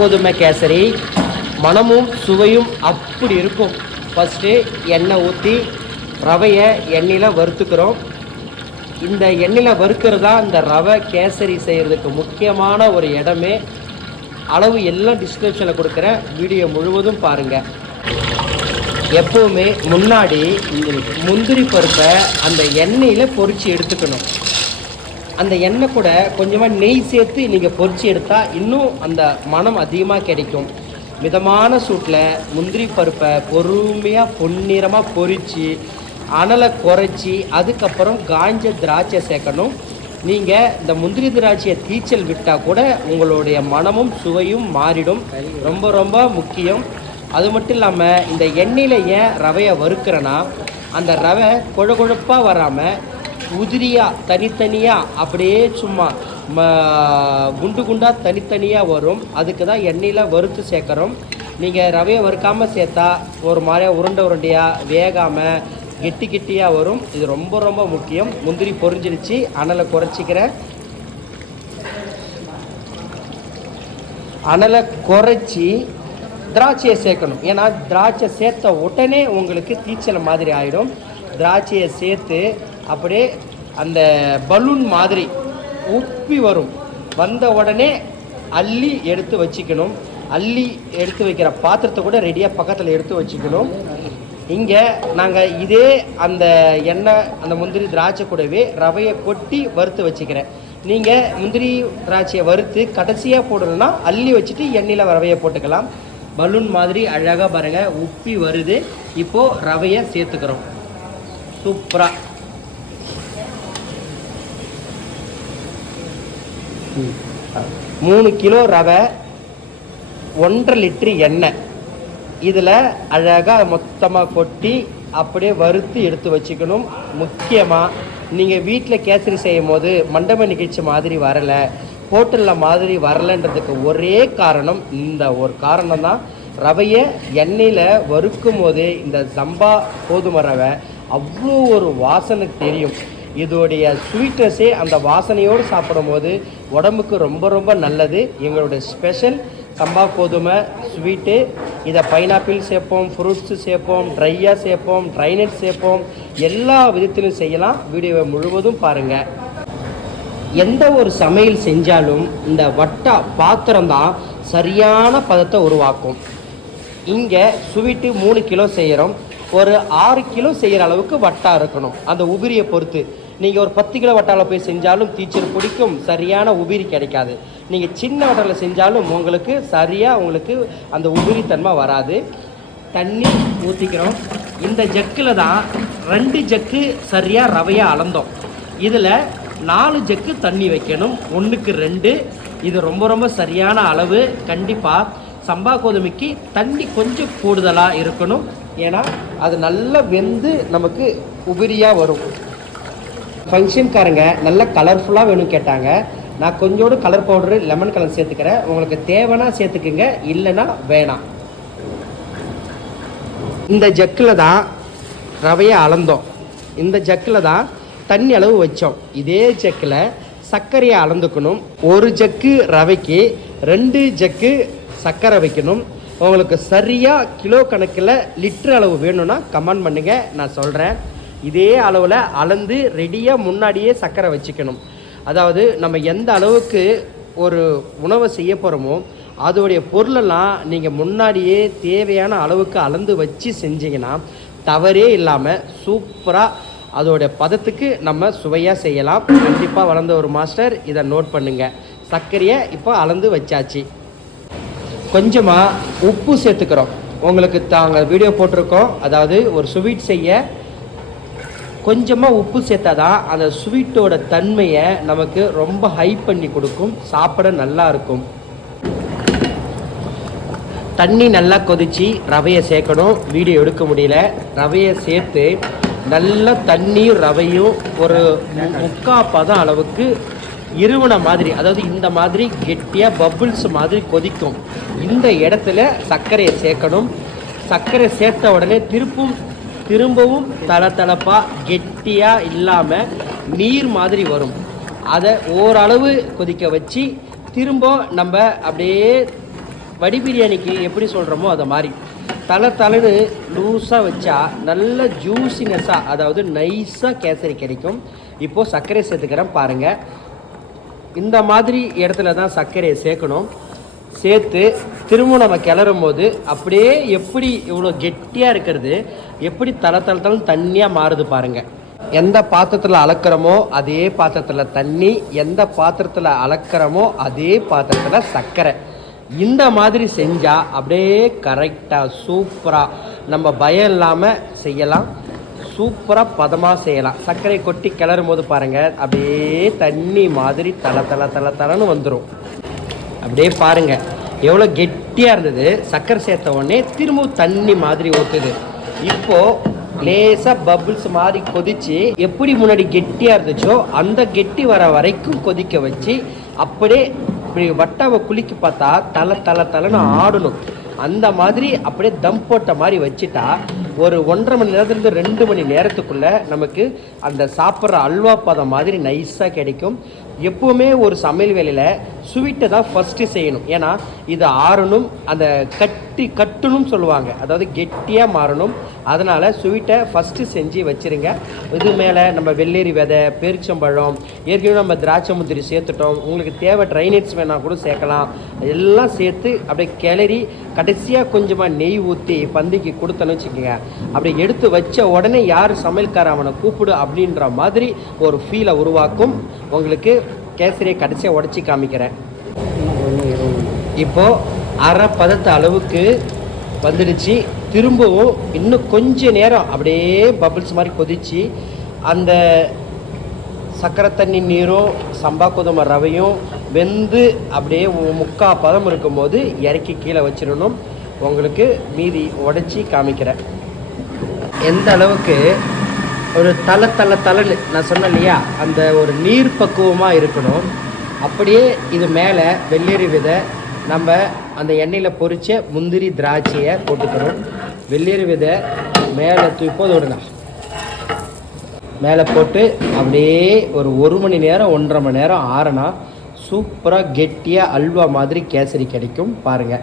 கோதுமை கேசரி மணமும் சுவையும் அப்படி இருக்கும். ஃபஸ்ட்டு எண்ணெய் ஊற்றி ரவையை எண்ணெயில் வறுத்துக்கிறோம். இந்த எண்ணெயில் வறுக்கிறது தான் இந்த ரவை கேசரி செய்கிறதுக்கு முக்கியமான ஒரு இடமே. அளவு எல்லாம் டிஸ்கிரிப்ஷனில் கொடுக்குறேன் வீடியோ முழுவதும் பாருங்கள் எப்போவுமே முன்னாடி முந்திரி பருப்பை அந்த எண்ணெயில் பொறிச்சு எடுத்துக்கணும். அந்த எண்ணெய் கூட கொஞ்சமாக நெய் சேர்த்து நீங்கள் பொறிச்சு எடுத்தால் இன்னும் அந்த மனம் அதிகமாக கிடைக்கும். மிதமான சூட்டில் முந்திரி பருப்பை பொறுமையாக பொன்னிறமாக பொறிச்சு அனலை குறைச்சி அதுக்கப்புறம் காஞ்ச திராட்சை சேர்க்கணும். நீங்கள் இந்த முந்திரி திராட்சையை தீச்சல் விட்டால் கூட உங்களுடைய மனமும் சுவையும் மாறிடும். ரொம்ப ரொம்ப முக்கியம். அது மட்டும் இல்லாமல் இந்த எண்ணெயில் ஏன் ரவையை வறுக்கிறேன்னா அந்த ரவை கொழ கொழுப்பாக வராமல் உதிரியாக தனித்தனியாக அப்படியே சும்மா ம குண்டு குண்டாக தனித்தனியாக வரும். அதுக்கு தான் எண்ணெயில் வறுத்து சேர்க்குறோம். நீங்கள் ரவையை வறுக்காமல் சேர்த்தா ஒரு மாதிரியாக உருண்டை உருண்டையாக வேகாமல் கெட்டி கெட்டியாக வரும். இது ரொம்ப ரொம்ப முக்கியம். முந்திரி பொரிஞ்சிருச்சு. அனலை குறைச்சிக்கிறேன். அனலை குறைச்சி திராட்சையை சேர்க்கணும். ஏன்னா திராட்சை சேர்த்த உடனே உங்களுக்கு தீச்சல் மாதிரி ஆகிடும் திராட்சையை சேர்த்து அப்படியே அந்த பலூன் மாதிரி உப்பி வரும். வந்த உடனே அள்ளி எடுத்து வச்சுக்கணும். அள்ளி எடுத்து வைக்கிற பாத்திரத்தை கூட ரெடியாக பக்கத்தில் எடுத்து வச்சுக்கணும். இங்கே நாங்கள் இதே அந்த எண்ணெய் அந்த முந்திரி திராட்சை கூடவே ரவையை கொட்டி வறுத்து வச்சுக்கிறேன். நீங்கள் முந்திரி திராட்சையை வறுத்து கடைசியாக போடணும்னா அள்ளி வச்சுட்டு எண்ணெயில் ரவையை போட்டுக்கலாம். பலூன் மாதிரி அழகாக பாருங்கள் உப்பி வருது. இப்போது ரவையை சேர்த்துக்கிறோம். சூப்பராக மூணு கிலோ ரவை ஒன்றரை லிட்ரு எண்ணெய். இதில் அழகாக மொத்தமாக கொட்டி அப்படியே வறுத்து எடுத்து வச்சுக்கணும். முக்கியமாக நீங்கள் வீட்டில் கேசரி செய்யும் போது மண்டப நிகழ்ச்சி மாதிரி வரலை ஹோட்டலில் மாதிரி வரலைன்றதுக்கு ஒரே காரணம் இந்த ஒரு காரணம் தான். ரவையை எண்ணெயில் வறுக்கும் போதே இந்த சம்பா கோதுமை ரவை அவ்வளோ ஒரு வாசனை தெரியும். இதோடைய ஸ்வீட்னஸே அந்த வாசனையோடு சாப்பிடும்போது உடம்புக்கு ரொம்ப ரொம்ப நல்லது. எங்களுடைய ஸ்பெஷல் சம்பா கோதுமை ஸ்வீட்டு இதை பைனாப்பிள் சேர்ப்போம் ஃப்ரூட்ஸு சேர்ப்போம் ட்ரையாக சேர்ப்போம் ட்ரைனட் சேர்ப்போம். எல்லா விதத்திலும் செய்யலாம். வீடியோவை முழுவதும் பாருங்கள் எந்த ஒரு சமையல் செஞ்சாலும் இந்த வட்டா பாத்திரம் தான் சரியான பதத்தை உருவாக்கும். இங்கே ஸ்வீட்டு மூணு கிலோ செய்கிறோம் ஒரு ஆறு கிலோ செய்கிற அளவுக்கு வட்டா இருக்கணும். அந்த உபிரியை பொறுத்து. நீங்கள் ஒரு பத்து கிலோ வட்டாவில் போய் செஞ்சாலும் டீச்சர் பிடிக்கும் சரியான உபிரி கிடைக்காது. நீங்கள் சின்ன வட்டாவில் செஞ்சாலும் உங்களுக்கு சரியாக உங்களுக்கு அந்த உபிரி தன்மை வராது. தண்ணி ஊற்றிக்கிறோம் இந்த ஜக்கில் தான் ரெண்டு ஜக்கு சரியாக ரவையாக அளந்தோம். இதில் நாலு ஜக்கு தண்ணி வைக்கணும். ஒன்றுக்கு ரெண்டு. இது ரொம்ப ரொம்ப சரியான அளவு. கண்டிப்பாக சம்பா கோதுமைக்கு தண்ணி கொஞ்சம் கூடுதலாக இருக்கணும். ஏன்னா அது நல்லா வெந்து நமக்கு உபிரியாக வரும். ஃபங்க்ஷன்காரங்க நல்ல கலர்ஃபுல்லாக வேணும் கேட்டாங்க. நான் கொஞ்சோடு கலர் பவுடரு லெமன் கலர் சேர்த்துக்கிறேன். உங்களுக்கு தேவைன்னா சேர்த்துக்குங்க இல்லைன்னா வேணாம். இந்த ஜக்கில் தான் ரவையை அளந்தோம். இந்த ஜக்கில் தான் தண்ணி அளவு வச்சோம். இதே ஜக்கில் சர்க்கரையை அளந்துக்கணும். ஒரு ஜக்கு ரவைக்கு ரெண்டு ஜக்கு சர்க்கரை வைக்கணும். உங்களுக்கு சரியாக கிலோ கணக்கில் லிட்டர் அளவு வேணும்னா கமெண்ட் பண்ணுங்கள் நான் சொல்கிறேன் இதே அளவில் அளந்து ரெடியாக முன்னாடியே சர்க்கரை வச்சுக்கணும். அதாவது நம்ம எந்த அளவுக்கு ஒரு உணவை செய்ய போகிறோமோ அதோடைய பொருளெல்லாம் நீங்கள் முன்னாடியே தேவையான அளவுக்கு அளந்து வச்சு செஞ்சீங்கன்னா தவறே இல்லாமல் சூப்பராக அதோட பதத்துக்கு நம்ம சுவையாக செய்யலாம். கண்டிப்பாக வளர்ந்த ஒரு மாஸ்டர் இதை நோட் பண்ணுங்கள் சர்க்கரையை இப்போ அளந்து வச்சாச்சு. கொஞ்சமாக உப்பு சேர்த்துக்கிறோம். உங்களுக்கு தாங்க வீடியோ போட்டிருக்கோம். அதாவது ஒரு ஸ்வீட் செய்ய கொஞ்சமாக உப்பு சேர்த்தா தான் அந்த ஸ்வீட்டோட தன்மையை நமக்கு ரொம்ப ஹை பண்ணி கொடுக்கும். சாப்பிட நல்லா இருக்கும். தண்ணி நல்லா கொதிச்சு ரவையை சேர்க்கணும். வீடியோ எடுக்க முடியல. ரவையை சேர்த்து நல்லா தண்ணியும் ரவையும் ஒரு முக்கா பதம் அளவுக்கு இருவன மாதிரி அதாவது இந்த மாதிரி கெட்டியாக பபுள்ஸ் மாதிரி கொதிக்கும். இந்த இடத்துல சர்க்கரையை சேர்க்கணும். சர்க்கரை சேர்த்த உடனே திருப்பும் திரும்பவும் தளதளப்பாக கெட்டியாக இல்லாமல் நீர் மாதிரி வரும். அதை ஓரளவு கொதிக்க வச்சு திரும்ப நம்ம அப்படியே வடி பிரியாணிக்கு எப்படி சொல்கிறோமோ அதை மாதிரி. தலை தலைன்னு லூஸாக வச்சா நல்ல ஜூசினஸாக அதாவது நைஸாக கேசரி கிடைக்கும். இப்போது சர்க்கரை சேர்த்துக்கிறேன் பாருங்கள் இந்த மாதிரி இடத்துல தான் சர்க்கரையை சேர்க்கணும். சேர்த்து திரும்ப நம்ம கிளறும் போது அப்படியே எப்படி இவ்வளோ கெட்டியாக இருக்கிறது எப்படி தள தளத்தளம் தண்ணியாக மாறுது பாருங்கள் எந்த பாத்திரத்தில் அளக்கிறோமோ அதே பாத்திரத்தில் தண்ணி எந்த பாத்திரத்தில் அளக்கிறோமோ அதே பாத்திரத்தில் சர்க்கரை. இந்த மாதிரி செஞ்சால் அப்படியே கரெக்டாக சூப்பராக நம்ம பயம் இல்லாமல் செய்யலாம். சூப்பராக பதமாக செய்யலாம். சர்க்கரை கொட்டி கிளறும் போது பாருங்கள் அப்படியே தண்ணி மாதிரி தலை தலை தலை தலைன்னு வந்துடும் அப்படியே பாருங்க. எவ்வளோ கெட்டியாக இருந்தது. சக்கரை சேர்த்த உடனே திரும்பவும் தண்ணி மாதிரி ஊற்றுது இப்போ லேசாக பபுள்ஸ் மாதிரி கொதிச்சு எப்படி முன்னாடி கெட்டியாக இருந்துச்சோ அந்த கெட்டி வர வரைக்கும் கொதிக்க வச்சு அப்படியே இப்படி வட்டாவை குளிக்க பார்த்தா தலை தலை தலைன்னு ஆடணும். அந்த மாதிரி அப்படியே தம் போட்ட மாதிரி வச்சுட்டா ஒரு ஒன்றரை மணி நேரத்துலேருந்து ரெண்டு மணி நேரத்துக்குள்ளே நமக்கு அந்த சாப்பிட்ற அல்வா பதம் மாதிரி நைஸாக கிடைக்கும். எப்போவுமே ஒரு சமையல் வேலையில் ஸ்வீட்டை தான் ஃபஸ்ட்டு செய்யணும். ஏன்னா இது ஆறணும் அந்த கட்டி கட்டணும் சொல்லுவாங்க. அதாவது கெட்டியாக மாறணும். அதனால் ஸ்வீட்டை ஃபஸ்ட்டு செஞ்சு வச்சிருங்க. இது மேலே நம்ம வெள்ளேரி விதை பேரிச்சம்பழம் ஏற்கனவே நம்ம திராட்சை முந்திரி சேர்த்துட்டோம். உங்களுக்கு தேவை ட்ரைனேட்ஸ் வேணால் கூட சேர்க்கலாம். எல்லாம் சேர்த்து அப்படியே கிளறி கடைசியாக கொஞ்சமாக நெய் ஊற்றி பந்திக்கு கொடுத்தோன்னு வச்சுக்கோங்க. அப்படி எடுத்து வச்ச உடனே யார் சமையல்கார அவனை கூப்பிடு அப்படின்ற மாதிரி ஒரு ஃபீலை உருவாக்கும். உங்களுக்கு கேசரியை கடைசியாக உடச்சி காமிக்கிறேன். இப்போது அரை பதத்த அளவுக்கு வந்துடுச்சு. திரும்பவும் இன்னும் கொஞ்ச நேரம் அப்படியே பபிள்ஸ் மாதிரி கொதிச்சு அந்த சக்கரை தண்ணி நீரும் சம்பா கோதுமை ரவையும் வெந்து அப்படியே முக்கால் முக்கா பதம் இருக்கும்போது இறக்கி கீழே வச்சிடணும். உங்களுக்கு மீதி உடச்சி காமிக்கிறேன். எந்த அளவுக்கு ஒரு தலை தலை தலைன்னு நான் சொன்னேன் இல்லையா? அந்த ஒரு நீர் பக்குவமாக இருக்கணும். அப்படியே இது மேலே வெள்ளரி விதை நம்ம அந்த எண்ணெயில் பொறிச்ச முந்திரி திராட்சையை போட்டுக்கணும். வெள்ளரி விதை மேலே தூப்போது விடலாம் மேலே போட்டு அப்படியே ஒரு ஒரு மணி நேரம் ஒன்றரை மணி நேரம் ஆறுனா சூப்பராக கெட்டியாக அல்வா மாதிரி கேசரி கிடைக்கும். பாருங்கள்